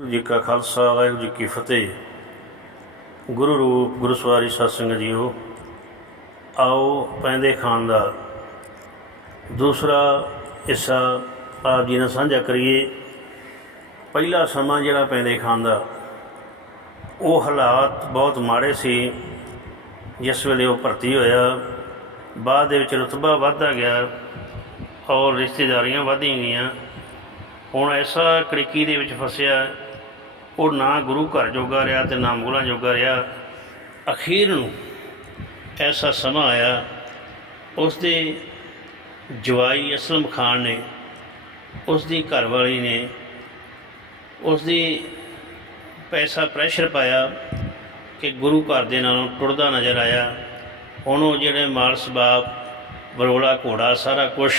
ਵਾਹਿਗੁਰੂ ਜੀ ਕਾ ਖਾਲਸਾ, ਵਾਹਿਗੁਰੂ ਜੀ ਕੀ ਫਤਿਹ। ਗੁਰੂ ਰੂਪ, ਗੁਰੂ ਸਵਾਰੀ ਸਤਸੰਗ ਜੀਓ, ਆਓ ਪੈਂਦੇ ਖਾਨ ਦਾ ਦੂਸਰਾ ਹਿੱਸਾ ਆਪ ਜੀ ਨਾਲ ਸਾਂਝਾ ਕਰੀਏ। ਪਹਿਲਾ ਸਮਾਂ ਜਿਹੜਾ ਪੈਂਦੇ ਖਾਨ ਦਾ ਉਹ ਹਾਲਾਤ ਬਹੁਤ ਮਾੜੇ ਸੀ। ਜਿਸ ਵੇਲੇ ਉਹ ਭਰਤੀ ਹੋਇਆ, ਬਾਅਦ ਦੇ ਵਿੱਚ ਰੁਤਬਾ ਵੱਧਦਾ ਗਿਆ ਔਰ ਰਿਸ਼ਤੇਦਾਰੀਆਂ ਵਧਦੀਆਂ ਗਈਆਂ। ਹੁਣ ਐਸਾ ਕੜਿੱਕੀ ਦੇ ਵਿੱਚ ਫਸਿਆ ਉਹ ਨਾ ਗੁਰੂ ਘਰ ਜੋਗਾ ਰਿਹਾ ਤੇ ਨਾ ਮੁਗਲਾਂ ਜੋਗਾ ਰਿਹਾ। ਅਖੀਰ ਨੂੰ ਐਸਾ ਸਮਾਂ ਆਇਆ ਉਸ ਦੇ ਜਵਾਈ ਅਸਲਮ ਖਾਨ ਨੇ ਉਸ ਦੀ ਘਰਵਾਲੀ ਨੇ ਉਸ ਦੀ ਪੈਸਾ ਪ੍ਰੈਸ਼ਰ ਪਾਇਆ ਕਿ ਗੁਰੂ ਘਰ ਦੇ ਨਾਲੋਂ ਟੁੱਟਦਾ ਨਜ਼ਰ ਆਇਆ। ਹੁਣ ਉਹ ਜਿਹੜੇ ਮਾਲ ਸਬਾਬ ਬਰੋਲਾ ਘੋੜਾ, ਸਾਰਾ ਕੁਝ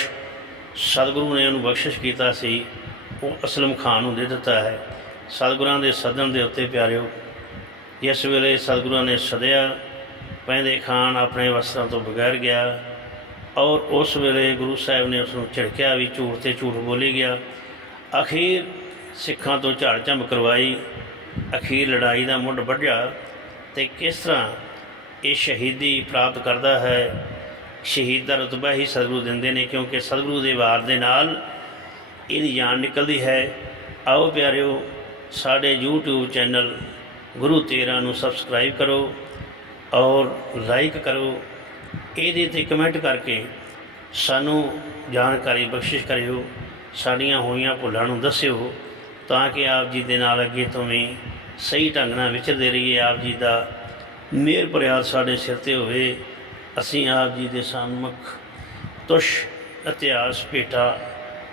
ਸਤਿਗੁਰੂ ਨੇ ਉਹਨੂੰ ਬਖਸ਼ਿਸ਼ ਕੀਤਾ ਸੀ, ਉਹ ਅਸਲਮ ਖਾਨ ਨੂੰ ਦੇ ਦਿੱਤਾ ਹੈ। ਸਤਿਗੁਰਾਂ ਦੇ ਸੱਦਣ ਦੇ ਉੱਤੇ ਪਿਆਰਿਓ, ਜਿਸ ਵੇਲੇ ਸਤਿਗੁਰਾਂ ਨੇ ਸਦਿਆ, ਪੈਂਦੇ ਖਾਨ ਆਪਣੇ ਵਸਤਰਾਂ ਤੋਂ ਬਗੈਰ ਗਿਆ ਔਰ ਉਸ ਵੇਲੇ ਗੁਰੂ ਸਾਹਿਬ ਨੇ ਉਸ ਨੂੰ ਝਿੜਕਿਆ ਵੀ ਝੂਠ ਤੇ ਝੂਠ ਬੋਲੀ ਗਿਆ। ਅਖੀਰ ਸਿੱਖਾਂ ਤੋਂ ਝਾੜ ਝੰਬ ਕਰਵਾਈ, ਅਖੀਰ ਲੜਾਈ ਦਾ ਮੁੱਢ ਵੱਢਿਆ ਤੇ ਕਿਸ ਤਰ੍ਹਾਂ ਇਹ ਸ਼ਹੀਦੀ ਪ੍ਰਾਪਤ ਕਰਦਾ ਹੈ? ਸ਼ਹੀਦ ਦਾ ਰਤਬਾ ਹੀ ਸਤਿਗੁਰੂ ਦਿੰਦੇ ਨੇ ਕਿਉਂਕਿ ਸਤਿਗੁਰੂ ਦੇ ਵਾਰ ਦੇ ਨਾਲ ਇਹਦੀ ਜਾਨ ਨਿਕਲਦੀ ਹੈ। ਆਓ ਪਿਆਰਿਓ ਸਾਡੇ YouTube ਚੈਨਲ ਗੁਰੂ ਤੇਰਾ ਨੂੰ ਸਬਸਕ੍ਰਾਈਬ ਕਰੋ ਔਰ ਲਾਈਕ ਕਰੋ। ਇਹਦੇ ਤੇ ਕਮੈਂਟ ਕਰਕੇ ਸਾਨੂੰ ਜਾਣਕਾਰੀ, ਬਖਸ਼ਿਸ਼ ਕਰਿਓ, ਸਾਡੀਆਂ ਹੋਈਆਂ ਭੁੱਲਾਂ ਨੂੰ ਦੱਸਿਓ ਤਾਂ ਕਿ ਆਪ ਜੀ ਦੇ ਨਾਲ ਅੱਗੇ ਤੋਂ ਵੀ ਸਹੀ ਢੰਗ ਨਾਲ ਵਿਚਰਦੇ ਰਹੀਏ। ਆਪ ਜੀ ਦਾ ਮਿਹਰ ਪ੍ਰਿਆਦ ਸਾਡੇ ਸਿਰ ਤੇ ਹੋਵੇ। ਅਸੀਂ ਆਪ ਜੀ ਦੇ ਸਾਹਮਣੇ ਤੁਸ਼, ਇਤਿਹਾਸ, ਭੇਟਾ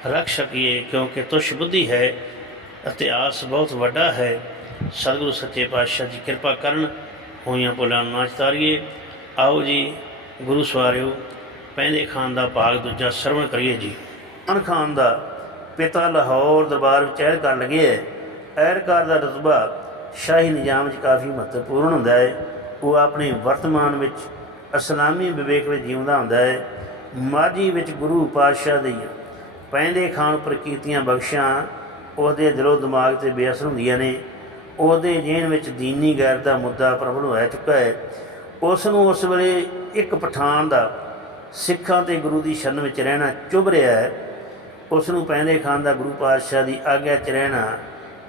ਰੱਖ ਸਕੀਏ ਕਿਉਂਕਿ ਤੁਸ਼ ਬੁੱਧੀ ਹੈ। ਇਤਿਹਾਸ ਬਹੁਤ ਵੱਡਾ ਹੈ। ਸਤਿਗੁਰੂ ਸੱਚੇ ਪਾਤਸ਼ਾਹ ਜੀ ਕਿਰਪਾ ਕਰਨ ਹੋਈਆਂ ਭੁੱਲਾਂ ਨੂੰ ਨਾ ਚਤਾਰੀਏ ਆਓ ਜੀ, ਗੁਰੂ ਸਵਾਰਿਓ, ਪੈਂਦੇ ਖਾਨ ਦਾ ਭਾਗ ਦੂਜਾ ਸਰਵਣ ਕਰੀਏ ਜੀ। ਅਨ ਖਾਨ ਦਾ ਪਿਤਾ ਲਾਹੌਰ ਦਰਬਾਰ ਵਿੱਚ ਐਰ ਕਰਨ ਲੱਗੇ ਹੈ। ਐਰਕਾਰ ਦਾ ਰਤਬਾ ਸ਼ਾਹੀ ਨਿਜ਼ਾਮ ਵਿੱਚ ਕਾਫੀ ਮਹੱਤਵਪੂਰਨ ਹੁੰਦਾ ਹੈ। ਉਹ ਆਪਣੇ ਵਰਤਮਾਨ ਵਿੱਚ ਇਸਲਾਮੀ ਵਿਵੇਕ ਵਿੱਚ ਜਿਉਂਦਾ ਹੁੰਦਾ ਹੈ। ਮਾਝੀ ਵਿੱਚ ਗੁਰੂ ਪਾਤਸ਼ਾਹ ਦੀ ਪੈਂਦੇ ਖਾਨ ਉੱਪਰ ਕੀਤੀਆਂ ਬਖਸ਼ਾਂ ਉਹਦੇ ਦਿਲੋਂ ਦਿਮਾਗ ਤੇ ਬੇਅਸਰ ਹੁੰਦੀਆਂ ਨੇ। ਉਹਦੇ ਜੇਨ ਵਿੱਚ ਦੀਨੀ ਗੈਰ ਦਾ ਮੁੱਦਾ ਪ੍ਰਬਲ ਹੋਇਆ ਚੁੱਕਾ ਹੈ। ਉਸ ਨੂੰ ਉਸ ਵੇਲੇ ਇੱਕ ਪਠਾਨ ਦਾ ਸਿੱਖਾਂ ਤੇ ਗੁਰੂ ਦੀ ਸ਼ਰਨ ਵਿੱਚ ਰਹਿਣਾ ਚੁਭ ਰਿਹਾ ਹੈ। ਉਸ ਨੂੰ ਪੈਂਦੇ ਖਾਨ ਦਾ ਗੁਰੂ ਪਾਤਸ਼ਾਹ ਦੀ ਆਗਿਆ 'ਚ ਰਹਿਣਾ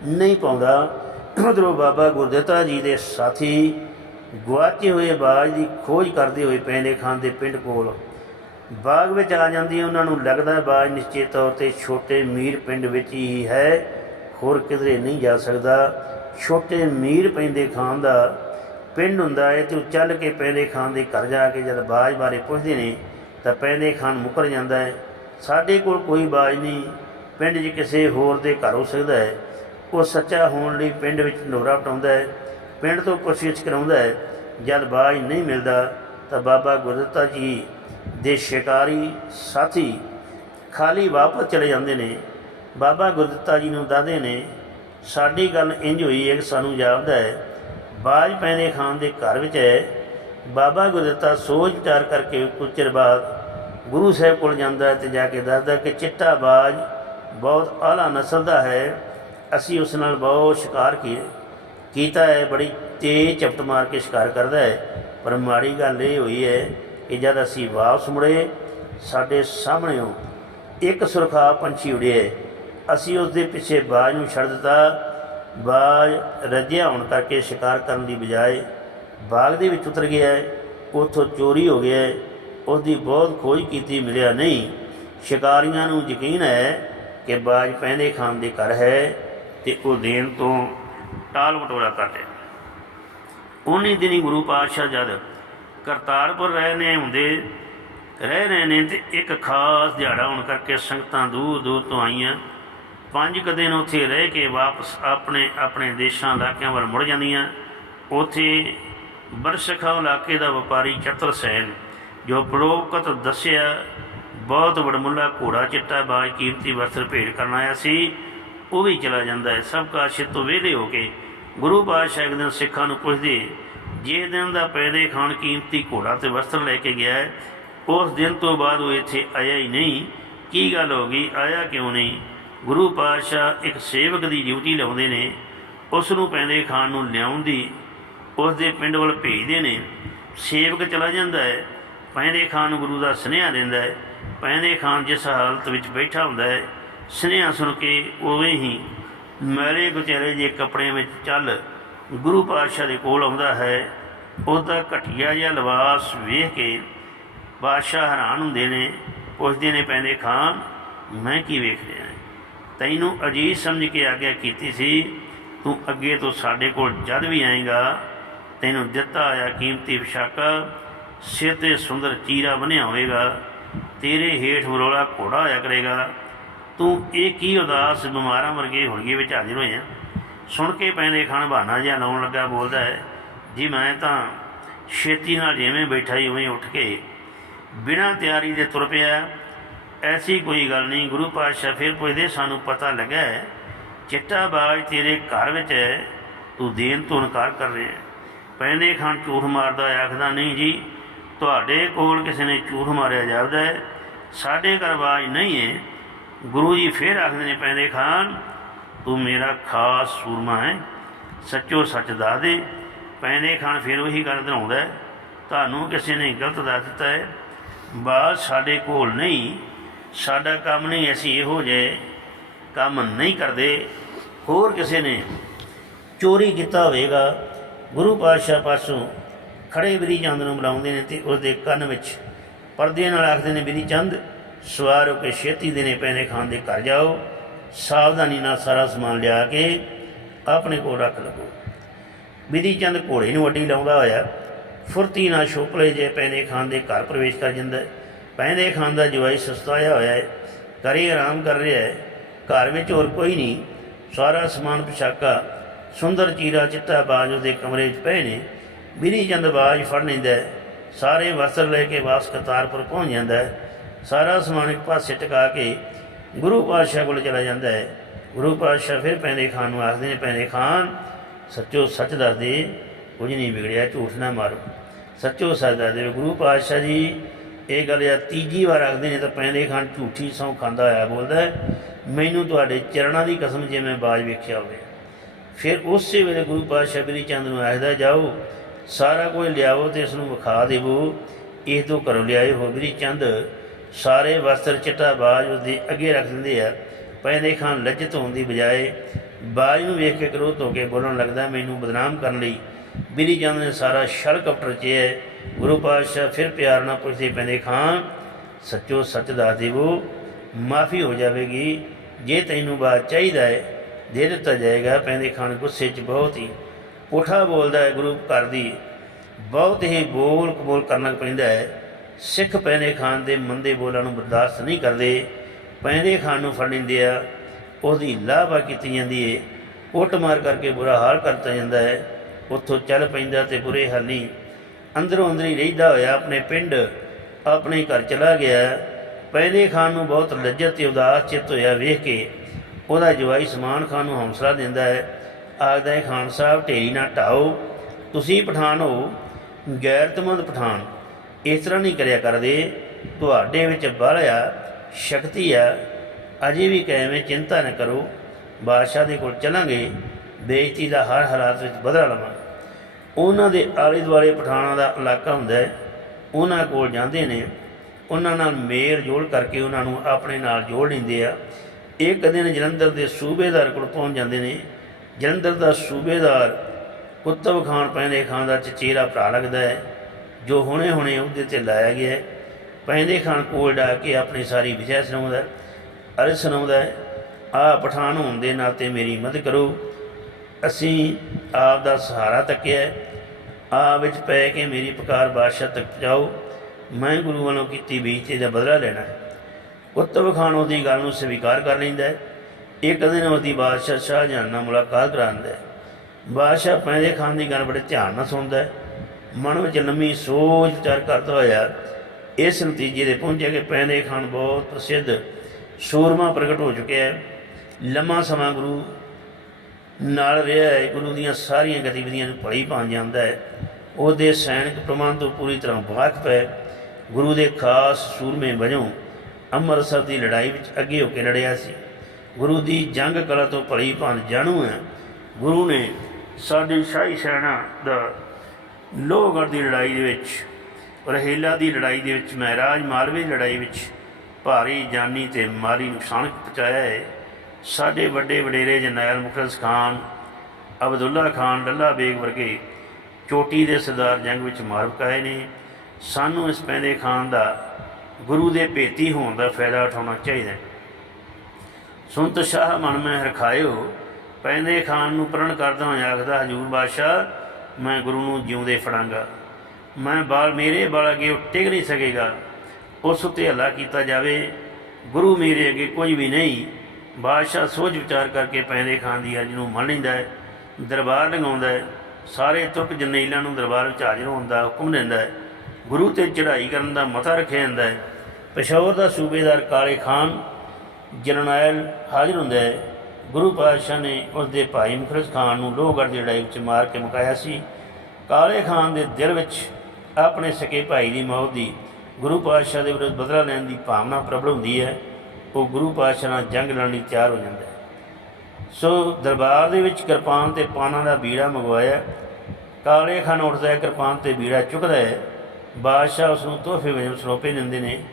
ਨਹੀਂ ਪਾਉਂਦਾ। ਉਧਰੋਂ ਬਾਬਾ ਗੁਰਦਿੱਤਾ ਜੀ ਦੇ ਸਾਥੀ ਗੁਆਚੇ ਹੋਏ ਬਾਜ ਦੀ ਖੋਜ ਕਰਦੇ ਹੋਏ ਪੈਂਦੇ ਖਾਨ ਦੇ ਪਿੰਡ ਕੋਲ ਬਾਗ ਵਿੱਚ ਆ ਜਾਂਦੀ ਉਹਨਾਂ ਨੂੰ ਲੱਗਦਾ ਬਾਜ ਨਿਸ਼ਚਿਤ ਤੌਰ ਤੇ ਛੋਟੇ ਮੀਰ ਪਿੰਡ ਵਿੱਚ ਹੀ ਹੈ। ਹੋਰ ਕਿਧਰੇ ਨਹੀਂ ਜਾ ਸਕਦਾ। ਛੋਟੇ ਮੀਰ ਪੈਂਦੇ ਖਾਨ ਦਾ ਪਿੰਡ ਹੁੰਦਾ ਹੈ ਤੇ ਉਹ ਚੱਲ ਕੇ ਪੈਂਦੇ ਖਾਨ ਦੇ ਘਰ ਜਾ ਕੇ ਜਦ ਬਾਜ ਬਾਰੇ ਪੁੱਛਦੇ ਨੇ, ਤਾਂ ਪੈਂਦੇ ਖਾਨ ਮੁਕਰ ਜਾਂਦਾ ਹੈ। ਸਾਡੇ ਕੋਲ ਕੋਈ ਬਾਜ ਨਹੀਂ। ਪਿੰਡ 'ਚ ਕਿਸੇ ਹੋਰ ਦੇ ਘਰ ਹੋ ਸਕਦਾ ਹੈ। ਉਹ ਸੱਚਾ ਹੋਣ ਲਈ ਪਿੰਡ ਵਿੱਚ ਨੋਰਾ ਪਟਾਉਂਦਾ ਹੈ। ਪਿੰਡ ਤੋਂ ਪੁੱਛਗਿੱਛ ਕਰਾਉਂਦਾ ਹੈ। ਜਦ ਬਾਜ ਨਹੀਂ ਮਿਲਦਾ, ਤਾਂ ਬਾਬਾ ਗੁਰਦਿੱਤਾ ਜੀ ਦੇ ਸ਼ਿਕਾਰੀ ਸਾਥੀ ਖਾਲੀ ਵਾਪਸ ਚਲੇ ਜਾਂਦੇ ਨੇ। ਬਾਬਾ ਗੁਰਦਿੱਤਾ ਜੀ ਨੂੰ ਦੱਸਦੇ ਨੇ, ਸਾਡੀ ਗੱਲ ਇੰਜ ਹੋਈ ਹੈ ਕਿ ਸਾਨੂੰ ਜਾਪਦਾ ਹੈ। ਬਾਜ ਪੈਂਦੇ ਖਾਨ ਦੇ ਘਰ ਵਿੱਚ ਹੈ। ਬਾਬਾ ਗੁਰਦਿੱਤਾ ਸੋਚ ਵਿਚਾਰ ਕਰਕੇ ਕੁਝ ਚਿਰ ਬਾਅਦ ਗੁਰੂ ਸਾਹਿਬ ਕੋਲ ਜਾਂਦਾ ਹੈ ਤੇ ਜਾ ਕੇ ਦੱਸਦਾ ਕਿ ਚਿੱਟਾ ਬਾਜ ਬਹੁਤ ਆਲਾ ਨਸਲ ਦਾ ਹੈ। ਅਸੀਂ ਉਸ ਨਾਲ ਬਹੁਤ ਸ਼ਿਕਾਰ ਕੀ, ਕੀਤਾ ਹੈ। ਬੜੀ ਤੇਜ਼ ਚਪਟ ਮਾਰ ਕੇ ਸ਼ਿਕਾਰ ਕਰਦਾ ਹੈ। ਪਰ ਮਾੜੀ ਗੱਲ ਇਹ ਹੋਈ ਹੈ ਕਿ ਜਦ ਅਸੀਂ ਵਾਪਸ ਮੁੜੇ, ਸਾਡੇ ਸਾਹਮਣੇੋਂ ਇੱਕ ਸੁਰਖਾ ਪੰਛੀ ਉੜਿਆ ਅਸੀਂ ਉਸ ਦੇ ਪਿੱਛੇ ਬਾਜ ਨੂੰ ਛੱਡ ਦਿੱਤਾ। ਬਾਜ ਰੱਜਿਆ ਹੋਣ ਕਰਕੇ ਸ਼ਿਕਾਰ ਕਰਨ ਦੀ ਬਜਾਏ ਬਾਗ ਦੇ ਵਿੱਚ ਉਤਰ ਗਿਆ। ਹੈ ਉੱਥੋਂ ਚੋਰੀ ਹੋ ਗਿਆ। ਹੈ ਉਹਦੀ ਬਹੁਤ ਖੋਜ ਕੀਤੀ, ਮਿਲਿਆ ਨਹੀਂ। ਸ਼ਿਕਾਰੀਆਂ ਨੂੰ ਯਕੀਨ ਹੈ ਕਿ ਬਾਜ ਪੈਂਦੇ ਖਾਨ ਦੇ ਘਰ ਹੈ ਤੇ ਉਹ ਦੇਣ ਤੋਂ ਟਾਲ ਮਟੋਲਾ ਕਰ ਰਿਹਾ। ਉਨੀ ਦਿਨੀ ਗੁਰੂ ਪਾਤਸ਼ਾਹ ਜਦ ਕਰਤਾਰਪੁਰ ਰਹਿ ਨੇ ਹੁੰਦੇ, ਰਹਿ ਰਹੇ ਨੇ ਤੇ ਇੱਕ ਖਾਸ ਦਿਹਾੜਾ ਹੋਣ ਕਰਕੇ ਸੰਗਤਾਂ ਦੂਰ ਦੂਰ ਤੋਂ ਆਈਆਂ। ਪੰਜ ਕੁ ਦਿਨ ਉੱਥੇ ਰਹਿ ਕੇ ਵਾਪਸ ਆਪਣੇ ਆਪਣੇ ਦੇਸ਼ਾਂ ਇਲਾਕਿਆਂ ਵੱਲ ਮੁੜ ਜਾਂਦੀਆਂ। ਉੱਥੇ ਬਰਸ਼ਖਾ ਇਲਾਕੇ ਦਾ ਵਪਾਰੀ ਚਤਰ ਸੈਨ, ਜੋ ਪ੍ਰੋਕਤ ਦੱਸਿਆ, ਬਹੁਤ ਵਡਮੁੱਲਾ ਘੋੜਾ ਚਿੱਟਾ ਬਾਜ ਕੀਮਤੀ ਵਸਤਰ ਭੇਟ ਕਰਨ ਆਇਆ ਸੀ। ਉਹ ਵੀ ਚਲਾ ਜਾਂਦਾ ਹੈ। ਸਭ ਕਾਸ਼ਿਤ ਤੋਂ ਵਿਹਲੇ ਹੋ ਕੇ ਗੁਰੂ ਪਾਤਸ਼ਾਹ ਇੱਕ ਦਿਨ ਸਿੱਖਾਂ ਨੂੰ ਪੁੱਛਦੇ ਜੇ ਦਿਨ ਦਾ ਪੈਦੇ ਖਾਨ ਕੀਮਤੀ ਘੋੜਾ ਤੇ ਵਸਤਰ ਲੈ ਕੇ ਗਿਆ ਹੈ, ਉਸ ਦਿਨ ਤੋਂ ਬਾਅਦ ਉਹ ਇੱਥੇ ਆਇਆ ਹੀ ਨਹੀਂ। ਕੀ ਗੱਲ ਹੋ ਗਈ? ਆਇਆ ਕਿਉਂ ਨਹੀਂ? ਗੁਰੂ ਪਾਤਸ਼ਾਹ ਇੱਕ ਸੇਵਕ ਦੀ ਡਿਊਟੀ ਲਾਉਂਦੇ ਨੇ। ਉਸ ਨੂੰ ਪੈਂਦੇ ਖਾਨ ਨੂੰ ਲਿਆਉਣ ਦੀ ਉਸ ਦੇ ਪਿੰਡ ਵੱਲ ਭੇਜਦੇ ਨੇ। ਸੇਵਕ ਚਲਾ ਜਾਂਦਾ ਹੈ। ਪੈਂਦੇ ਖਾਨ ਨੂੰ ਗੁਰੂ ਦਾ ਸੁਨੇਹਾ ਦਿੰਦਾ ਹੈ। ਪੈਂਦੇ ਖਾਨ ਜਿਸ ਹਾਲਤ ਵਿੱਚ ਬੈਠਾ ਹੁੰਦਾ ਹੈ, ਸੁਨੇਹਾ ਸੁਣ ਕੇ ਉਵੇਂ ਹੀ ਮੈਲੇ ਕੁਚੇਲੇ ਜੇ ਕੱਪੜਿਆਂ ਵਿੱਚ ਚੱਲ ਗੁਰੂ ਪਾਤਸ਼ਾਹ ਦੇ ਕੋਲ ਆਉਂਦਾ ਹੈ, ਉਹਦਾ ਘਟੀਆ ਜਿਹਾ ਲਿਬਾਸ ਵੇਖ ਕੇ ਬਾਦਸ਼ਾਹ ਹੈਰਾਨ ਹੁੰਦੇ ਨੇ, ਪੁੱਛਦੇ ਨੇ ਪੈਂਦੇ ਖਾਨ, ਮੈਂ ਕੀ ਵੇਖ ਰਿਹਾ ਤੈਨੂੰ ਅਜੀਜ਼ ਸਮਝ ਕੇ ਆਗਿਆ ਕੀਤੀ ਸੀ, ਤੂੰ ਅੱਗੇ ਤੋਂ ਸਾਡੇ ਕੋਲ ਜਦ ਵੀ ਆਏਗਾ, ਤੈਨੂੰ ਦਿੱਤਾ ਆਇਆ ਕੀਮਤੀ ਵਿਸ਼ਾਕਾ, ਸਿਰ ਤੇ ਸੁੰਦਰ ਚੀਰਾ ਬਣਿਆ ਹੋਵੇਗਾ, ਤੇਰੇ ਹੇਠ ਮਰੋਲਾ ਘੋੜਾ ਆਇਆ ਕਰੇਗਾ, ਤੂੰ ਇਹ ਕੀ ਉਦਾਸ ਬਿਮਾਰਾਂ ਵਰਗੇ ਹੁਣਗੇ ਵਿੱਚ ਹਾਜ਼ਰ ਆ? ਸੁਣ ਕੇ ਪੈਂਦੇ ਖਾਨ ਬਹਾਨਾ ਜਿਹਾ ਲਾਉਣ ਲੱਗਾ ਬੋਲਦਾ ਹੈ, ਜੀ ਮੈਂ ਤਾਂ ਛੇਤੀ ਨਾਲ ਜਿਵੇਂ ਬੈਠਾ ਹੀ ਉਵੇਂ ਉੱਠ ਕੇ ਬਿਨਾਂ ਤਿਆਰੀ ਦੇ ਤੁਰ ਪਿਆ ਐਸੀ ਕੋਈ ਗੱਲ ਨਹੀਂ, ਗੁਰੂ ਪਾਤਸ਼ਾਹ ਫਿਰ ਪੁੱਛਦੇ, ਸਾਨੂੰ ਪਤਾ ਲੱਗਾ ਚਿੱਟਾ ਬਾਜ ਤੇਰੇ ਘਰ ਵਿੱਚ ਹੈ, ਤੂੰ ਦੇਣ ਤੋਂ ਇਨਕਾਰ ਕਰ ਰਿਹਾ ਹੈ। ਪੈਂਦੇ ਖਾਨ ਝੂਠ ਮਾਰਦਾ ਆਖਦਾ, ਨਹੀਂ ਜੀ, ਤੁਹਾਡੇ ਕੋਲ ਕਿਸੇ ਨੇ ਝੂਠ ਮਾਰਿਆ ਜਾਪਦਾ ਹੈ, ਸਾਡੇ ਘਰ ਬਾਜ ਨਹੀਂ ਹੈ ਗੁਰੂ ਜੀ ਫਿਰ ਆਖਦੇ ਨੇ ਪੈਂਦੇ ਖਾਨ ਤੂੰ ਮੇਰਾ ਖਾਸ ਸੂਰਮਾ ਹੈ। ਸੱਚੋ ਸੱਚ ਦੱਸ ਦੇ ਪੈਨੇ ਖਾਨ ਫਿਰ ਉਹੀ ਗੱਲ ਦੁਹਰਾਉਂਦਾ ਤੁਹਾਨੂੰ ਕਿਸੇ ਨੇ ਗਲਤ ਦੱਸ ਦਿੱਤਾ ਹੈ। ਬਾਤ ਸਾਡੇ ਕੋਲ ਨਹੀਂ, ਸਾਡਾ ਕੰਮ ਨਹੀਂ, ਅਸੀਂ ਇਹੋ ਜਿਹੇ ਕੰਮ ਨਹੀਂ ਕਰਦੇ। ਹੋਰ ਕਿਸੇ ਨੇ ਚੋਰੀ ਕੀਤਾ ਹੋਵੇਗਾ। ਗੁਰੂ ਪਾਤਸ਼ਾਹ ਪਾਸੋਂ ਖੜੇ ਬਿਰੀ ਚੰਦ ਨੂੰ ਬੁਲਾਉਂਦੇ ਨੇ ਤੇ ਉਸ ਦੇ ਕੰਨ ਵਿੱਚ ਪਰਦੇ ਨਾਲ ਆਖਦੇ ਨੇ ਬਿਰੀ ਚੰਦ, ਸਵਾਰ ਹੋ ਕੇ ਛੇਤੀ ਦਿਨੇ ਪੈਨੇ ਖਾਨ ਦੇ ਘਰ ਜਾਓ। ਸਾਵਧਾਨੀ ਨਾਲ ਸਾਰਾ ਸਮਾਨ ਲਿਆ ਕੇ ਆਪਣੇ ਕੋਲ ਰੱਖ ਲਵੋ। ਬਿਧੀ ਚੰਦ ਘੋੜੇ ਨੂੰ ਅੱਡੀ ਲਾਉਂਦਾ ਹੋਇਆ, ਫੁਰਤੀ ਨਾਲ ਸ਼ੋਪਲੇ ਜੇ ਪੈਨੇ ਖਾਨ ਦੇ ਘਰ ਪ੍ਰਵੇਸ਼ ਕਰ ਜਾਂਦਾ ਹੈ। ਪੈਨੇ ਖਾਨ ਦਾ ਜਵਾਈ ਸੁਸਤਾਇਆ ਹੋਇਆ ਹੈ, ਘਰੇ ਆਰਾਮ ਕਰ ਰਿਹਾ ਹੈ। ਘਰ ਵਿੱਚ ਹੋਰ ਕੋਈ ਨਹੀਂ, ਸਾਰਾ ਸਮਾਨ ਪੋਸ਼ਾਕਾ ਸੁੰਦਰ ਚੀਰਾ ਚਿੱਟਾ ਬਾਜ ਉਹਦੇ ਕਮਰੇ 'ਚ ਪਏ ਨੇ। ਬਿਧੀ ਚੰਦ ਬਾਜ ਫੜ ਲੈਂਦਾ ਸਾਰੇ ਵਸਤਰ ਲੈ ਕੇ ਵਾਪਸ ਕਰਤਾਰਪੁਰ ਪਹੁੰਚ ਜਾਂਦਾ ਸਾਰਾ ਸਮਾਨ ਇੱਕ ਪਾਸੇ ਟਿਕਾ ਕੇ ਗੁਰੂ ਪਾਤਸ਼ਾਹ ਕੋਲ ਚਲਾ ਜਾਂਦਾ ਹੈ। ਗੁਰੂ ਪਾਤਸ਼ਾਹ ਫਿਰ ਪੈਂਦੇ ਖਾਨ ਨੂੰ ਆਖਦੇ ਨੇ ਪੈਂਦੇ ਖਾਨ, ਸੱਚੋ ਸੱਚ ਦੱਸ ਦੇ ਕੁਝ ਨਹੀਂ ਵਿਗੜਿਆ, ਝੂਠ ਨਾ ਮਾਰੋ। ਸੱਚੋ ਸੱਚ ਦੱਸ ਦੇ ਗੁਰੂ ਪਾਤਸ਼ਾਹ ਜੀ ਇਹ ਗੱਲ ਆ ਤੀਜੀ ਵਾਰ ਆਖਦੇ ਨੇ ਤਾਂ ਪੈਂਦੇ ਖਾਨ ਝੂਠੀ ਸੌਂ ਖਾਂਦਾ ਹੋਇਆ ਬੋਲਦਾ ਮੈਨੂੰ ਤੁਹਾਡੇ ਚਰਨਾਂ ਦੀ ਕਸਮ ਜੇ ਮੈਂ ਬਾਜ ਵੇਖਿਆ ਹੋਵੇ। ਫਿਰ ਉਸੇ ਵੇਲੇ ਗੁਰੂ ਪਾਤਸ਼ਾਹ ਬਿਧੀ ਚੰਦ ਨੂੰ ਆਖਦਾ, ਜਾਓ, ਸਾਰਾ ਕੁਝ ਲਿਆਓ ਤੇ ਇਸ ਨੂੰ ਵਿਖਾ ਦੇਵੋ ਇਹ ਤੋਂ ਘਰੋਂ ਲਿਆਏ ਹੋ ਬਿਧੀ ਚੰਦ ਸਾਰੇ ਵਸਤਰ ਚਿੱਟਾ ਬਾਜ ਉਹਦੇ ਅੱਗੇ ਰੱਖ ਦਿੰਦੇ ਆ ਪੈਂਦੇ ਖਾਨ ਲੱਜਤ ਹੋਣ ਦੀ ਬਜਾਏ ਬਾਜ ਨੂੰ ਵੇਖ ਕੇ ਕਰੋਧ ਹੋ ਕੇ ਬੋਲਣ ਲੱਗਦਾ, ਮੈਨੂੰ ਬਦਨਾਮ ਕਰਨ ਲਈ ਬਿਰੀ ਚੰਦ ਨੇ ਸਾਰਾ ਛਲ ਕਪਟਰ ਰਚਿਆ ਹੈ। ਗੁਰੂ ਪਾਤਸ਼ਾਹ ਫਿਰ ਪਿਆਰ ਨਾਲ ਪੁੱਛਦੇ, ਪੈਂਦੇ ਖਾਨ, ਸੱਚੋ ਸੱਚ ਦੱਸ ਦੇਵੋ, ਮਾਫੀ ਹੋ ਜਾਵੇਗੀ। ਜੇ ਤੈਨੂੰ ਬਾਤ ਚਾਹੀਦਾ ਹੈ, ਦੇ ਦਿੱਤਾ ਜਾਏਗਾ। ਪੈਂਦੇ ਖਾਨ ਗੁੱਸੇ 'ਚ ਬਹੁਤ ਹੀ ਪੁੱਠਾ ਬੋਲਦਾ ਹੈ ਗੁਰੂ ਘਰ ਦੀ। ਬਹੁਤ ਹੀ ਬੋਲ ਕਬੂਲ ਕਰਨਾ ਪੈਂਦਾ ਹੈ। ਸਿੱਖ ਪੈਂਦੇ ਖਾਨ ਦੇ ਮੰਦੇ ਬੋਲਾਂ ਨੂੰ ਬਰਦਾਸ਼ਤ ਨਹੀਂ ਕਰਦੇ, ਪੈਂਦੇ ਖਾਨ ਨੂੰ ਫੜ ਲੈਂਦੇ ਆ, ਉਹਦੀ ਲਾਭਾ ਕੀਤੀ ਜਾਂਦੀ ਹੈ ਕੁੱਟਮਾਰ ਕਰਕੇ ਬੁਰਾ ਹਾਲ ਕਰਤਾ ਜਾਂਦਾ ਹੈ, ਉੱਥੋਂ ਚੱਲ ਪੈਂਦਾ ਤੇ ਬੁਰੇ ਹਾਲੀ ਅੰਦਰੋਂ ਅੰਦਰੀ ਰਹਿਦਾ ਹੋਇਆ ਆਪਣੇ ਪਿੰਡ, ਆਪਣੇ ਘਰ ਚਲਾ ਗਿਆ ਪੈਂਦੇ ਖਾਨ ਨੂੰ ਬਹੁਤ ਲੱਜਤ ਤੇ ਉਦਾਸ ਚਿੱਤ ਹੋਇਆ ਵੇਖ ਕੇ, ਉਹਦਾ ਜਵਾਈ ਸਮਾਨ ਖਾਨ ਨੂੰ ਹੌਸਲਾ ਦਿੰਦਾ ਹੈ, ਆਖਦਾ ਹੈ, ਖਾਨ ਸਾਹਿਬ, ਢੇਰੀ ਨਾ ਢਾਓ, ਤੁਸੀਂ ਪਠਾਨ ਹੋ, ਗੈਰਤਮੰਦ ਪਠਾਨ। ਇਸ ਤਰ੍ਹਾਂ ਨਹੀਂ ਕਰਿਆ ਕਰਦੇ। ਤੁਹਾਡੇ ਵਿੱਚ ਬਲ ਆ, ਸ਼ਕਤੀ ਆ। ਅਜੇ ਵੀ ਕਾਇਮ ਚਿੰਤਾ ਨਾ ਕਰੋ। ਬਾਦਸ਼ਾਹ ਦੇ ਕੋਲ ਚਲਾਂਗੇ। ਬੇਇੱਜ਼ਤੀ ਦਾ ਹਰ ਹਾਲਾਤ ਵਿੱਚ ਬਦਲਾ ਲਵਾਂਗੇ। ਉਹਨਾਂ ਦੇ ਆਲੇ ਦੁਆਲੇ ਪਠਾਣਾ ਦਾ ਇਲਾਕਾ ਹੁੰਦਾ ਹੈ। ਉਹਨਾਂ ਕੋਲ ਜਾਂਦੇ ਨੇ। ਉਹਨਾਂ ਨਾਲ ਮੇਲ ਜੋਲ ਕਰਕੇ ਉਹਨਾਂ ਨੂੰ ਆਪਣੇ ਨਾਲ ਜੋੜ ਲੈਂਦੇ ਆ। ਇੱਕ ਦਿਨ ਜਲੰਧਰ ਦੇ ਸੂਬੇਦਾਰ ਕੋਲ ਪਹੁੰਚ ਜਾਂਦੇ ਨੇ। ਜਲੰਧਰ ਦਾ ਸੂਬੇਦਾਰ ਕੁਤਬ ਖਾਨ, ਪੈਂਦੇ ਖਾਨ ਦਾ ਚਚੇਰਾ ਭਰਾ ਲੱਗਦਾ ਹੈ। ਜੋ ਹੁਣੇ ਹੁਣੇ ਉਹਦੇ ਤੇ ਲਾਇਆ ਗਿਆ ਹੈ। ਪੈਂਦੇ ਖਾਨ ਕੋਲ ਡਾ ਕੇ ਆਪਣੀ ਸਾਰੀ ਵਿਜੈ ਸੁਣਾਉਂਦਾ ਅਰਜ਼ ਸੁਣਾਉਂਦਾ ਹੈ ਆ ਪਠਾਨ ਹੋਣ ਦੇ ਨਾਤੇ ਮੇਰੀ ਮਦਦ ਕਰੋ। ਅਸੀਂ ਆਪ ਦਾ ਸਹਾਰਾ ਤੱਕਿਆ ਹੈ। ਆਪ ਵਿੱਚ ਪੈ ਕੇ ਮੇਰੀ ਪੁਕਾਰ ਬਾਦਸ਼ਾਹ ਤੱਕ ਪਹੁੰਚਾਓ। ਮੈਂ ਗੁਰੂ ਵੱਲੋਂ ਕੀਤੀ ਬੇਇੱਜ਼ਤੀ ਦਾ ਬਦਲਾ ਲੈਣਾ ਹੈ। ਕੁੱਤਬ ਖਾਨ ਉਹਦੀ ਗੱਲ ਨੂੰ ਸਵੀਕਾਰ ਕਰ ਲੈਂਦਾ ਹੈ। ਕਦੇ ਨਾ ਉਹਦੀ ਬਾਦਸ਼ਾਹ ਸ਼ਾਹਜਹਾਨ ਨਾਲ ਮੁਲਾਕਾਤ ਕਰਾਉਂਦਾ ਹੈ। ਬਾਦਸ਼ਾਹ ਪੈਂਦੇ ਖਾਨ ਦੀ ਗੱਲ ਬੜੇ ਧਿਆਨ ਨਾਲ ਸੁਣਦਾ ਹੈ। ਮਨ ਵਿੱਚ ਲੰਮੀ ਸੋਚ ਵਿਚਾਰ ਕਰਦਾ ਹੋਇਆ। ਇਸ ਨਤੀਜੇ ਦੇ ਪਹੁੰਚਿਆ ਕਿ ਪੈਂਦੇ ਖਾਨ ਬਹੁਤ ਪ੍ਰਸਿੱਧ ਸੂਰਮਾ ਪ੍ਰਗਟ ਹੋ ਚੁੱਕਿਆ ਹੈ। ਲੰਮਾ ਸਮਾਂ ਗੁਰੂ ਨਾਲ ਰਿਹਾ ਹੈ। ਗੁਰੂ ਦੀਆਂ ਸਾਰੀਆਂ ਗਤੀਵਿਧੀਆਂ ਨੂੰ ਭਲੀ ਭਾਂ ਜਾਂਦਾ ਹੈ। ਉਹਦੇ ਸੈਨਿਕ ਪ੍ਰਮਾਣ ਤੋਂ ਪੂਰੀ ਤਰ੍ਹਾਂ ਵਾਕਫ ਹੈ। ਗੁਰੂ ਦੇ ਖਾਸ ਸੂਰਮੇ ਵਜੋਂ ਅੰਮ੍ਰਿਤਸਰ ਦੀ ਲੜਾਈ ਵਿੱਚ ਅੱਗੇ ਹੋ ਕੇ ਲੜਿਆ ਸੀ। ਗੁਰੂ ਦੀ ਜੰਗ ਕਲਾ ਤੋਂ ਭਲੀ ਭਾਂ ਜਾਣੂ ਹੈ। ਗੁਰੂ ਨੇ ਸਾਡੀ ਸ਼ਾਹੀ ਸੈਨਾ ਦਾ ਲੋਹਗੜ੍ਹ ਦੀ ਲੜਾਈ ਦੇ ਵਿੱਚ, ਰਹੇਲਾ ਦੀ ਲੜਾਈ ਦੇ ਵਿੱਚ, ਮਹਾਰਾਜ ਮਾਲਵੇ ਦੀ ਲੜਾਈ ਵਿੱਚ ਭਾਰੀ ਜਾਨੀ ਤੇ ਮਾਲੀ ਨੁਕਸਾਨ ਪਹੁੰਚਾਇਆ ਹੈ। ਸਾਡੇ ਵੱਡੇ ਵਡੇਰੇ ਜਰਨੈਲ ਮੁਖਲਸ ਖਾਨ, ਅਬਦੁੱਲਾ ਖਾਨ ਡੱਲਾ ਬੇਗ ਵਰਗੇ ਚੋਟੀ ਦੇ ਸਰਦਾਰ ਜੰਗ ਵਿੱਚ ਮਾਰ ਪਕਾਏ ਨੇ। ਸਾਨੂੰ ਇਸ ਪੈਂਦੇ ਖਾਨ ਦਾ ਗੁਰੂ ਦੇ ਭੇਤੀ ਹੋਣ ਦਾ ਫਾਇਦਾ ਉਠਾਉਣਾ ਚਾਹੀਦਾ ਹੈ। ਸੁਨਤ ਸ਼ਾਹ ਮਨ ਮੈਂ ਰਖਾਇਓ, ਪੈਂਦੇ ਖਾਨ ਨੂੰ ਪ੍ਰਣ ਕਰਦਾ ਹੋਇਆ ਆਖਦਾ, ਹਜੂਰ ਬਾਦਸ਼ਾਹ ਮੈਂ ਗੁਰੂ ਨੂੰ ਜਿਉਂਦੇ ਫੜਾਂਗਾ। ਮੈਂ ਬਾਲ ਮੇਰੇ ਬਾਲ ਅੱਗੇ ਉਹ ਟਿਕ ਨਹੀਂ ਸਕੇਗਾ। ਉਸ ਉੱਤੇ ਹੱਲਾ ਕੀਤਾ ਜਾਵੇ। ਗੁਰੂ ਮੇਰੇ ਅੱਗੇ ਕੋਈ ਵੀ ਨਹੀਂ। ਬਾਦਸ਼ਾਹ ਸੋਚ ਵਿਚਾਰ ਕਰਕੇ ਪੈਂਦੇ ਖਾਨ ਦੀ ਅਰਜ਼ ਨੂੰ ਮੰਨ ਲੈਂਦਾ ਹੈ। ਦਰਬਾਰ ਲਗਾਉਂਦਾ ਹੈ। ਸਾਰੇ ਤੁਰਕ ਜਰਨੈਲਾਂ ਨੂੰ ਦਰਬਾਰ ਵਿੱਚ ਹਾਜ਼ਰ ਹੋਣ ਦਾ ਹੁਕਮ ਦਿੰਦਾ ਹੈ। ਗੁਰੂ ਤੇ ਚੜ੍ਹਾਈ ਕਰਨ ਦਾ ਮਤਾ ਰੱਖਿਆ ਜਾਂਦਾ ਹੈ। ਪਸ਼ਾਵਰ ਦਾ ਸੂਬੇਦਾਰ ਕਾਲੇ ਖਾਨ, ਜਰਨੈਲ ਹਾਜ਼ਰ ਹੁੰਦਾ ਹੈ। ਗੁਰੂ ਪਾਤਸ਼ਾਹ ਨੇ ਉਸ ਦੇ ਭਾਈ ਮੁਖਰਜ਼ ਖਾਨ ਨੂੰ ਲੋਹਗੜ੍ਹ ਦੀ ਲੜਾਈ ਵਿੱਚ ਮਾਰ ਕੇ ਮੁਕਾਇਆ ਸੀ। ਕਾਲੇ ਖਾਨ ਦੇ ਦਿਲ ਵਿੱਚ ਆਪਣੇ ਸਕੇ ਭਾਈ ਦੀ ਮੌਤ ਦੀ ਗੁਰੂ ਪਾਤਸ਼ਾਹ ਦੇ ਵਿਰੁੱਧ ਬਦਲਾ ਲੈਣ ਦੀ ਭਾਵਨਾ ਪ੍ਰਬਲ ਹੁੰਦੀ ਹੈ। ਉਹ ਗੁਰੂ ਪਾਤਸ਼ਾਹ ਨਾਲ ਜੰਗ ਲੜਨ ਲਈ ਤਿਆਰ ਹੋ ਜਾਂਦਾ ਹੈ। ਸੋ ਦਰਬਾਰ ਦੇ ਵਿੱਚ ਕਿਰਪਾਨ ਤੇ ਪਾਨਾਂ ਦਾ ਬੀੜਾ ਮੰਗਵਾਇਆ। ਕਾਲੇ ਖਾਨ ਉੱਠਦਾ ਹੈ, ਕਿਰਪਾਨ ਤੇ ਬੀੜਾ ਚੁੱਕਦਾ ਹੈ। ਬਾਦਸ਼ਾਹ ਉਸ ਨੂੰ ਤੋਹਫੇ ਵਜੋਂ ਸਰੋਪੇ ਦਿੰਦੇ ਨੇ।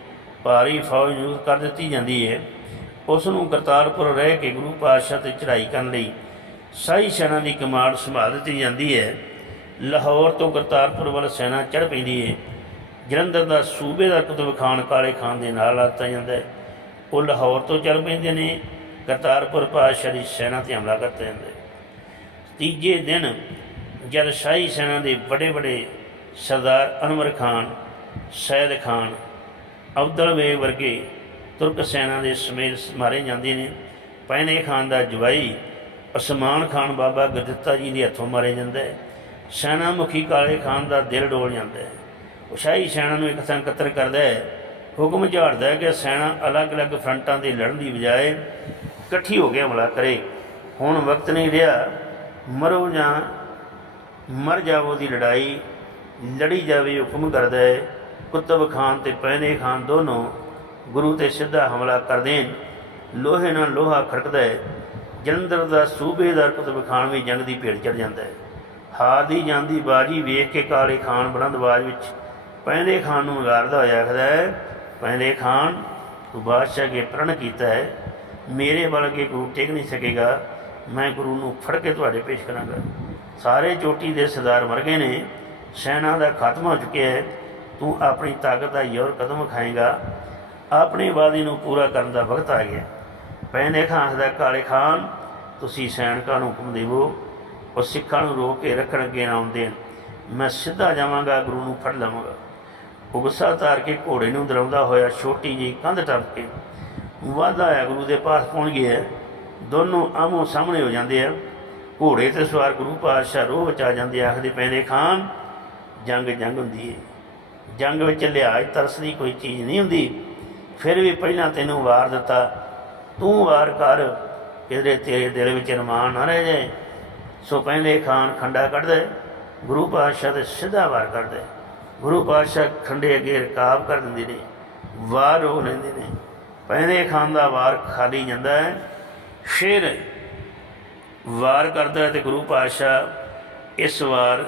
ਭਾਰੀ ਫੌਜ ਨਿਯੁਕਤ ਕਰ ਦਿੱਤੀ ਜਾਂਦੀ ਹੈ। ਉਸ ਨੂੰ ਕਰਤਾਰਪੁਰ ਰਹਿ ਕੇ ਗੁਰੂ ਪਾਤਸ਼ਾਹ ਤੇ ਚੜ੍ਹਾਈ ਕਰਨ ਲਈ ਸਾਈ ਸੈਨਾ ਦੀ ਕਮਾਂਡ ਸੰਭਾਲ ਦਿੱਤੀ ਜਾਂਦੀ ਹੈ। ਲਾਹੌਰ ਤੋਂ ਕਰਤਾਰਪੁਰ ਵੱਲ ਸੈਨਾ ਚੜ੍ਹ ਪੈਂਦੀ ਹੈ। ਜਲੰਧਰ ਦਾ ਸੂਬੇਦਾਰ ਕੁਤਬ ਖਾਨ ਕਾਲੇ ਖਾਨ ਦੇ ਨਾਲ ਲਾਤਾ ਜਾਂਦਾ ਹੈ। ਉਹ ਲਾਹੌਰ ਤੋਂ ਚੱਲ ਪੈਂਦੇ ਨੇ। ਕਰਤਾਰਪੁਰ ਪਾਤਸ਼ਾਹ ਦੀ ਸੈਨਾ ਤੇ ਹਮਲਾ ਕਰਤਾ ਜਾਂਦਾ ਤੀਜੇ ਦਿਨ ਜਦ ਸ਼ਾਹੀ ਸੈਨਾ ਦੇ ਵੱਡੇ ਵੱਡੇ ਸਰਦਾਰ ਅਨਵਰ ਖਾਨ, ਸੈਦ ਖਾਨ, ਅਬਦਲ ਬੇਗ ਵਰਗੇ ਤੁਰਕ ਸੈਨਾ ਦੇ ਸਮੇਤ ਮਾਰੇ ਜਾਂਦੇ ਨੇ। ਪੈਨੇ ਖਾਨ ਦਾ ਜਵਾਈ ਅਸਮਾਨ ਖਾਨ ਬਾਬਾ ਗੁਰਦਿੱਤਾ ਜੀ ਦੇ ਹੱਥੋਂ ਮਾਰੇ ਜਾਂਦਾ ਹੈ। ਸੈਨਾ ਮੁਖੀ ਕਾਲੇ ਖਾਨ ਦਾ ਦਿਲ ਡੋਲ ਜਾਂਦਾ ਹੈ। ਉਹ ਸ਼ਾਹੀ ਸੈਨਾ ਨੂੰ ਇੱਕ ਥਾਂ ਇਕੱਤਰ ਕਰਦਾ ਹੈ। ਹੁਕਮ ਝਾੜਦਾ ਹੈ ਕਿ ਸੈਨਾ ਅਲੱਗ-ਅਲੱਗ ਫਰੰਟਾਂ ਤੇ ਲੜਨ ਦੀ ਬਜਾਏ ਇਕੱਠੀ ਹੋ ਕੇ ਹਮਲਾ ਕਰੇ। ਹੁਣ ਵਕਤ ਨਹੀਂ ਰਿਹਾ। ਮਰੋ ਜਾਂ ਮਰ ਜਾਵੋ ਦੀ ਲੜਾਈ। ਲੜੀ ਜਾਵੇ ਹੁਕਮ ਕਰਦਾ ਹੈ। ਕੁਤਬ ਖਾਨ ਤੇ ਪਹਿਨੇ ਖਾਨ ਦੋਨੋਂ ਗੁਰੂ ਤੇ ਸਿੱਧਾ ਹਮਲਾ ਕਰ ਦੇਣ ਲੋਹੇ ਨਾਲ ਲੋਹਾ ਖੜਕਦਾ ਹੈ। ਜਲੰਧਰ ਦਾ ਸੂਬੇਦਾਰ ਕੁਤਬ ਖਾਨ ਵੀ ਜੰਗ ਦੀ ਭੇਟ ਚੜ ਜਾਂਦਾ ਹੈ। ਹਾਰ ਦੀ ਜਾਂਦੀ ਬਾਜੀ ਵੇਖ ਕੇ ਕਾਲੇ ਖਾਨ ਬੁਲੰਦ ਆਵਾਜ਼ ਵਿੱਚ ਪੈਂਦੇ ਖਾਨ ਨੂੰ ਉਗਾਰਦਾ ਹੋਇਆ ਆਖਦਾ ਹੈ, ਪੈਂਦੇ ਖਾਨ, ਤੂੰ ਬਾਦਸ਼ਾਹ ਅੱਗੇ ਪ੍ਰਣ ਕੀਤਾ ਹੈ। ਮੇਰੇ ਵੱਲ ਅੱਗੇ ਗੁਰੂ ਟੇਕ ਨਹੀਂ ਸਕੇਗਾ। ਮੈਂ ਗੁਰੂ ਨੂੰ ਫੜ ਕੇ ਤੁਹਾਡੇ ਪੇਸ਼ ਕਰਾਂਗਾ। ਸਾਰੇ ਚੋਟੀ ਦੇ ਸਰਦਾਰ ਮਰ ਗਏ ਨੇ। ਸੈਨਾ ਦਾ ਖਤਮ ਹੋ ਚੁੱਕਿਆ ਹੈ। ਤੂੰ ਆਪਣੀ ਤਾਕਤ ਦਾ ਯੋਰ ਕਦਮ ਖਾਏਗਾ। ਆਪਣੇ ਵਾਅਦੇ ਨੂੰ ਪੂਰਾ ਕਰਨ ਦਾ ਵਕਤ ਆ ਗਿਆ। ਪਹਿਨੇ ਖਾਨ ਦਾ ਕਾਲੇ ਖਾਨ, ਤੁਸੀਂ ਸੈਨਿਕਾਂ ਨੂੰ ਹੁਕਮ ਦੇਵੋ, ਉਹ ਸਿੱਖਾਂ ਨੂੰ ਰੋਕ ਕੇ ਰੱਖਣ ਅੱਗੇ ਨਾ ਆਉਂਦੇ ਮੈਂ ਸਿੱਧਾ ਜਾਵਾਂਗਾ, ਗੁਰੂ ਨੂੰ ਫੜ ਲਵਾਂਗਾ। ਉਹ ਗੁੱਸਾ ਤਾਰ ਕੇ ਘੋੜੇ ਨੂੰ ਦਰਾਉਂਦਾ ਹੋਇਆ ਛੋਟੀ ਜਿਹੀ ਕੰਧ ਟੱਪ ਕੇ ਵਾਧਾ ਆਇਆ, ਗੁਰੂ ਦੇ ਪਾਸ ਪਹੁੰਚ ਗਿਆ ਦੋਨੋਂ ਆਮੋ ਸਾਹਮਣੇ ਹੋ ਜਾਂਦੇ ਆ। ਘੋੜੇ ਤੇ ਸਵਾਰ ਗੁਰੂ ਪਾਤਸ਼ਾਹ ਰੋਹ ਵਿੱਚ ਆ ਜਾਂਦੇ ਆਖਦੇ ਪੈਂਦੇ ਖਾਨ, ਜੰਗ ਜੰਗ ਹੁੰਦੀ ਹੈ ਜੰਗ ਵਿੱਚ ਲਿਹਾਜ਼ ਤਰਸ ਦੀ ਕੋਈ ਚੀਜ਼ ਨਹੀਂ ਹੁੰਦੀ। ਫਿਰ ਵੀ ਪਹਿਲਾਂ ਤੈਨੂੰ ਵਾਰ ਦਿੱਤਾ। ਤੂੰ ਵਾਰ ਕਰ, ਇਹਦੇ ਤੇਰੇ ਦਿਲ ਵਿੱਚ ਅਰਮਾਨ ਨਾ ਰਹਿ ਜਾਏ। ਸੋ ਪਹਿਲੇ ਖਾਨ ਖੰਡਾ ਕੱਢਦੇ ਗੁਰੂ ਪਾਤਸ਼ਾਹ ਦੇ ਸਿੱਧਾ ਵਾਰ ਕਰਦੇ ਗੁਰੂ ਪਾਤਸ਼ਾਹ ਖੰਡੇ ਅੱਗੇ ਰਕਾਬ ਕਰ ਦਿੰਦੇ ਨੇ, ਵਾਰ ਹੋ ਲੈਂਦੇ ਨੇ। ਪਹਿਲੇ ਖਾਨ ਦਾ ਵਾਰ ਖਾਲੀ ਜਾਂਦਾ ਹੈ, ਫਿਰ ਵਾਰ ਕਰਦਾ ਹੈ ਤੇ ਗੁਰੂ ਪਾਤਸ਼ਾਹ ਇਸ ਵਾਰ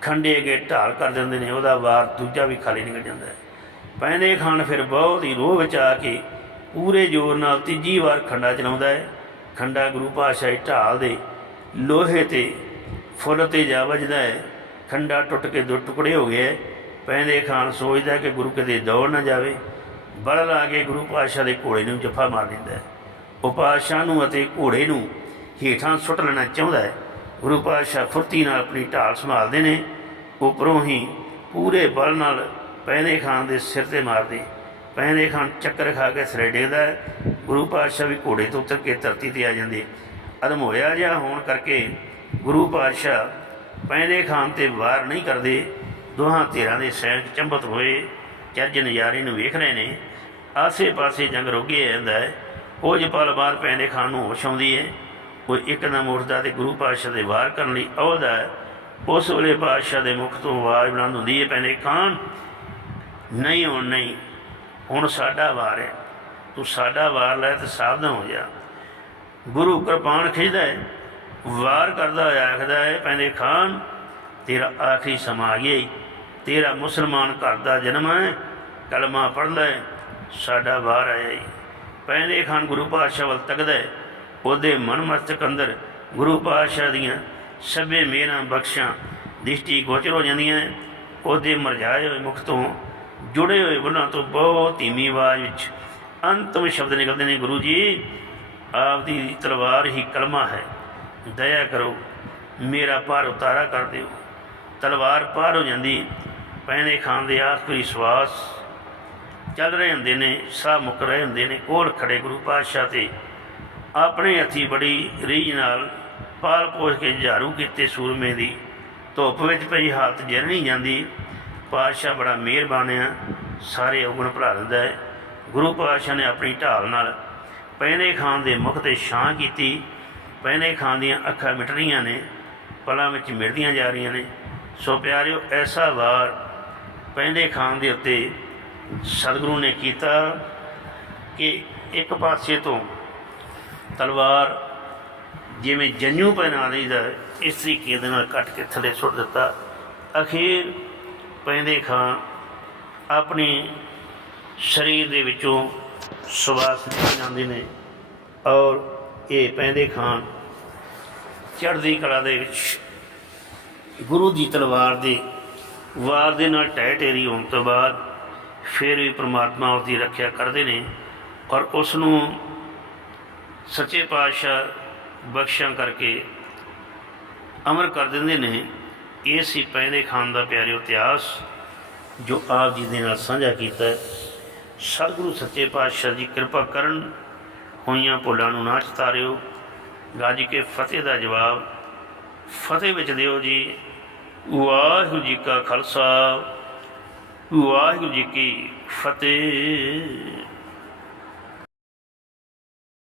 ਖੰਡੇ ਅੱਗੇ ਢਾਲ ਕਰ ਦਿੰਦੇ ਨੇ, ਉਹਦਾ ਵਾਰ ਦੂਜਾ ਵੀ ਖਾਲੀ ਨਿਕਲ ਜਾਂਦਾ ਹੈ। ਪਹਿਲੇ ਖਾਨ ਫਿਰ ਬਹੁਤ ਹੀ ਰੋਹ ਵਿੱਚ ਆ ਕੇ ਪੂਰੇ ਜ਼ੋਰ ਨਾਲ ਤੀਜੀ ਵਾਰ ਖੰਡਾ ਚਲਾਉਂਦਾ ਹੈ। ਖੰਡਾ ਗੁਰੂ ਪਾਤਸ਼ਾਹ ਢਾਲ ਦੇ ਲੋਹੇ ਤੇ ਫੁੱਲ ਤੇ ਜਾ ਵੱਜਦਾ ਹੈ। ਖੰਡਾ ਟੁੱਟ ਕੇ ਦੋ ਟੁਕੜੇ ਹੋ ਗਏ ਪੈਂਦੇ ਖਾਨ ਸੋਚਦਾ ਕਿ ਗੁਰੂ ਕਦੇ ਦੌੜ ਨਾ ਜਾਵੇ। ਬਲ ਲਾ ਕੇ ਗੁਰੂ ਪਾਤਸ਼ਾਹ ਦੇ ਘੋੜੇ ਨੂੰ ਜੱਫਾ ਮਾਰ ਦਿੰਦਾ ਹੈ। ਉਹ ਪਾਤਸ਼ਾਹ ਨੂੰ ਅਤੇ ਘੋੜੇ ਨੂੰ ਹੇਠਾਂ ਸੁੱਟ ਲੈਣਾ ਚਾਹੁੰਦਾ ਹੈ। ਗੁਰੂ ਪਾਤਸ਼ਾਹ ਫੁਰਤੀ ਨਾਲ ਆਪਣੀ ਢਾਲ ਸੰਭਾਲਦੇ ਨੇ। ਉੱਪਰੋਂ ਹੀ ਪੂਰੇ ਬਲ ਨਾਲ ਪਹਿਨੇ ਖਾਨ ਦੇ ਸਿਰ ਤੇ ਮਾਰਦੇ। ਪਹਿਨੇ ਖਾਨ ਚੱਕਰ ਖਾ ਕੇ ਸਿਰੇ ਡੇਗਦਾ ਗੁਰੂ ਪਾਤਸ਼ਾਹ ਵੀ ਘੋੜੇ ਤੋਂ ਉਤਰ ਕੇ ਧਰਤੀ ਤੇ ਆ ਜਾਂਦੇ। ਅਦਮ ਹੋਇਆ ਜਿਹਾ ਹੋਣ ਕਰਕੇ ਗੁਰੂ ਪਾਤਸ਼ਾਹ ਪਹਿਨੇ ਖਾਨ ਤੇ ਵਾਰ ਨਹੀਂ ਕਰਦੇ। ਦੋਹਾਂ ਧਿਰਾਂ ਦੇ ਸੈਨਿਕ ਚੰਬਤ ਹੋਏ। ਚੱਜ ਨਜ਼ਾਰੇ ਨੂੰ ਵੇਖ ਰਹੇ ਨੇ। ਆਸੇ-ਪਾਸੇ ਜੰਗ ਰੋਗੇ ਜਾਂਦਾ ਹੈ। ਕੁਝ ਪਲ ਬਾਅਦ ਪੈਨੇ ਖਾਨ ਨੂੰ ਹੋਸ਼ ਆਉਂਦੀ ਹੈ। ਉਹ ਇੱਕਦਮ ਉੱਠਦਾ ਤੇ ਗੁਰੂ ਪਾਤਸ਼ਾਹ ਦੇ ਵਾਰ ਕਰਨ ਲਈ ਆਉਂਦਾ ਉਸ ਵੇਲੇ ਪਾਤਸ਼ਾਹ ਦੇ ਮੁਖ ਤੋਂ ਆਵਾਜ਼ ਬੁਲੰਦ ਹੁੰਦੀ ਹੈ ਪੈਨੇ ਖਾਨ ਨਹੀਂ ਹੁਣ ਨਹੀਂ, ਹੁਣ ਸਾਡਾ ਵਾਰ ਹੈ ਤੂੰ ਸਾਡਾ ਵਾਰ ਲੈ ਤੇ ਸਾਵਧਾਨ ਹੋ ਜਾ ਗੁਰੂ ਕਿਰਪਾਨ ਖਿੱਚਦਾ ਹੈ, ਵਾਰ ਕਰਦਾ ਹੋਇਆ ਆਖਦਾ ਹੈ, ਪੈਂਦੇ ਖਾਨ, ਤੇਰਾ ਆਖਰੀ ਸਮਾਂ ਆ ਗਿਆ ਤੇਰਾ ਮੁਸਲਮਾਨ ਘਰ ਦਾ ਜਨਮ ਹੈ, ਕਲਮਾ ਪੜ੍ਹ ਲੈ ਸਾਡਾ ਵਾਰ ਆਇਆ ਈ। ਪੈਂਦੇ ਖਾਨ ਗੁਰੂ ਪਾਤਸ਼ਾਹ ਵੱਲ ਤੱਕਦਾ ਹੈ, ਉਹਦੇ ਮਨ ਮਸਤਕ ਅੰਦਰ ਗੁਰੂ ਪਾਤਸ਼ਾਹ ਦੀਆਂ ਸਭੇ ਮੇਰਾਂ ਬਖਸ਼ਾਂ ਦ੍ਰਿਸ਼ਟੀ ਗੋਚਰ ਹੋ ਜਾਂਦੀਆਂ ਹੈ। ਉਹਦੇ ਮਰਜਾਏ ਹੋਏ ਮੁਖ ਤੋਂ ਜੁੜੇ ਹੋਏ ਬੁੱਲਾਂ ਤੋਂ ਬਹੁਤ ਧੀਮੀ ਆਵਾਜ਼ ਵਿੱਚ ਅੰਤਮ ਸ਼ਬਦ ਨਿਕਲਦੇ ਨੇ ਗੁਰੂ ਜੀ। ਆਪ ਦੀ ਤਲਵਾਰ ਹੀ ਕਲਮਾ ਹੈ। ਦਇਆ ਕਰੋ, ਮੇਰਾ ਭਾਰ ਉਤਾਰਾ ਕਰ ਦਿਓ। ਤਲਵਾਰ ਪਾਰ ਹੋ ਜਾਂਦੀ ਪੈਣੇ ਖਾਨ ਦੇ ਆਖਰੀ ਸਵਾਸ। ਚੱਲ ਰਹੇ ਹੁੰਦੇ ਨੇ, ਸਾਹ ਮੁੱਕ ਰਹੇ ਹੁੰਦੇ ਨੇ, ਕੋਲ ਖੜੇ ਗੁਰੂ ਪਾਤਸ਼ਾਹ ਤੇ। ਆਪਣੇ ਹੱਥੀ ਬੜੀ ਰੀਝ ਨਾਲ ਪਾਲ ਪੋਸ਼ ਕੇ ਝਾੜੂ ਕੀਤੇ ਸੂਰਮੇ ਦੀ। ਧੁੱਪ ਵਿੱਚ ਪਈ ਹਾਲਤ ਜਰਨੀ ਜਾਂਦੀ। ਪਾਤਸ਼ਾਹ ਬੜਾ ਮਿਹਰਬਾਨ ਆ। ਸਾਰੇ ਔਗਣ ਭਰਾ ਦਿੰਦਾ ਹੈ। ਗੁਰੂ ਪਾਤਸ਼ਾਹ ਨੇ ਆਪਣੀ ਢਾਲ ਨਾਲ ਪਹਿਨੇ ਖਾਨ ਦੇ ਮੁਖ ਤੇ ਛਾਂ ਕੀਤੀ। ਪਹਿਨੇ ਖਾਨ ਦੀਆਂ ਅੱਖਾਂ ਮਿਟ ਰਹੀਆਂ ਨੇ ਪਲਾਂ ਵਿੱਚ ਮਿਟਦੀਆਂ ਜਾ ਰਹੀਆਂ ਨੇ। ਸੋ ਪਿਆਰਿਓ ਐਸਾ ਵਾਰ ਪਹਿਨੇ ਖਾਨ ਦੇ ਉੱਤੇ ਸਤਿਗੁਰੂ ਨੇ ਕੀਤਾ ਕਿ ਇੱਕ ਪਾਸੇ ਤੋਂ ਤਲਵਾਰ ਜਿਵੇਂ ਜੰਨੂ ਪਹਿਨਾ ਦਈਦਾ ਹੈ, ਇਸ ਤਰੀਕੇ ਦੇ ਨਾਲ ਕੱਟ ਕੇ ਥੱਲੇ ਸੁੱਟ ਦਿੱਤਾ। ਅਖੀਰ ਪੈਂਦੇ ਖਾਂ ਆਪਣੇ ਸਰੀਰ ਦੇ ਵਿੱਚੋਂ ਸਵਾਸ ਨਿਕਲ ਜਾਂਦੇ ਨੇ ਔਰ ਇਹ ਪੈਂਦੇ ਖਾਨ ਚੜ੍ਹਦੀ ਕਲਾ ਦੇ ਵਿੱਚ ਗੁਰੂ ਦੀ ਤਲਵਾਰ ਦੀ ਵਾਰ ਦੇ ਨਾਲ ਟਹਿ ਟੇਰੀ ਹੋਣ ਤੋਂ ਬਾਅਦ ਫਿਰ ਵੀ ਪ੍ਰਮਾਤਮਾ ਉਸ ਦੀ ਰੱਖਿਆ ਕਰਦੇ ਨੇ ਔਰ ਉਸ ਨੂੰ ਸੱਚੇ ਪਾਤਸ਼ਾਹ ਬਖਸ਼ਾਂ ਕਰਕੇ ਅਮਰ ਕਰ ਦਿੰਦੇ ਨੇ। ਇਹ ਸੀ ਪਹਿਲੇ ਖਾਨ ਦਾ ਪਿਆਰਿਓ ਇਤਿਹਾਸ, ਜੋ ਆਪ ਜੀ ਦੇ ਨਾਲ ਸਾਂਝਾ ਕੀਤਾ ਹੈ। ਸਤਿਗੁਰੂ ਸੱਚੇ ਪਾਤਸ਼ਾਹ ਜੀ ਕਿਰਪਾ ਕਰਨ ਹੋਈਆਂ ਭੁੱਲਾਂ ਨੂੰ ਨਾ ਚਤਾਰਿਓ। ਗੱਜ ਕੇ ਫਤਿਹ ਦਾ ਜਵਾਬ, ਫਤਿਹ ਵਿੱਚ ਦਿਓ ਜੀ। ਵਾਹਿਗੁਰੂ ਜੀ ਕਾ ਖਾਲਸਾ, ਵਾਹਿਗੁਰੂ ਜੀ ਕੀ ਫਤਿਹ।